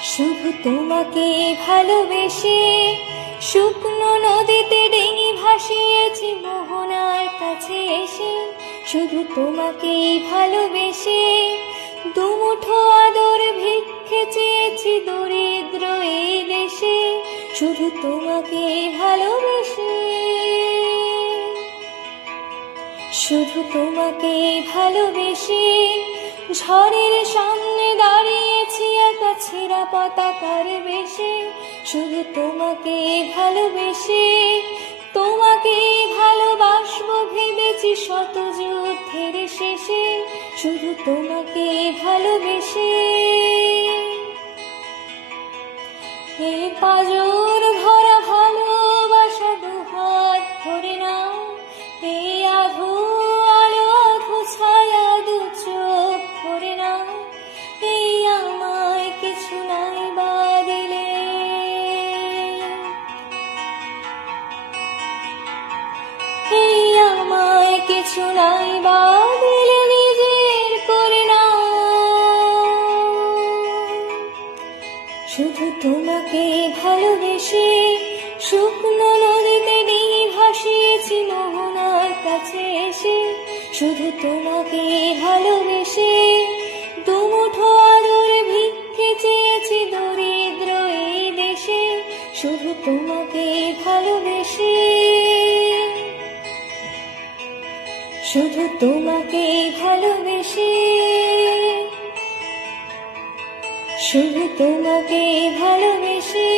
শুধু তোমাকে ভালোবেসে শুকনো নদীতে ডিঙি ভাসিয়েছি মোহনার কাছে এসে। শুধু তোমাকে ভালোবেসে দুমুঠো আদর ভিক্ষে চেয়েছি দরিদ্র এই দেশে। শুধু তোমাকে ভালোবেসে, শুধু তোমাকে ভালোবেসে ঝড়ের সামনে দাঁড়িয়েছি একা ছেঁড়া পতাকার বেশে। শুধু তোমাকে ভালোবেসে তোমাকে ভালোবাসবো ভেবেছি শত যুদ্ধের শেষে। শুধু তোমাকে ভালোবেসে এ পাজর ভরা ভালোবাসা দুহাত ধরে নাও। এই আধো আলো আধো ছায়া দু চোখ ধরে নাও। এই আমায় কিছু নাই বা দিলে, এই আমায় কিছু নাই বা দিলে নিজের করে নাও। শুধু তোমাকে ভালোবেসে শুকনো নদীতে ডিঙি ভাসিয়েছি মোহনার কাছে এসে। শুধু তোমাকে ভালোবেসে দুমুঠো আদর ভিক্ষে চেয়েছি দরিদ্র এই দেশে। শুধু তোমাকে ভালোবেসে, শুধু তোমাকে ভালোবেসে, শুধু তোমাকে ভালোবেসে।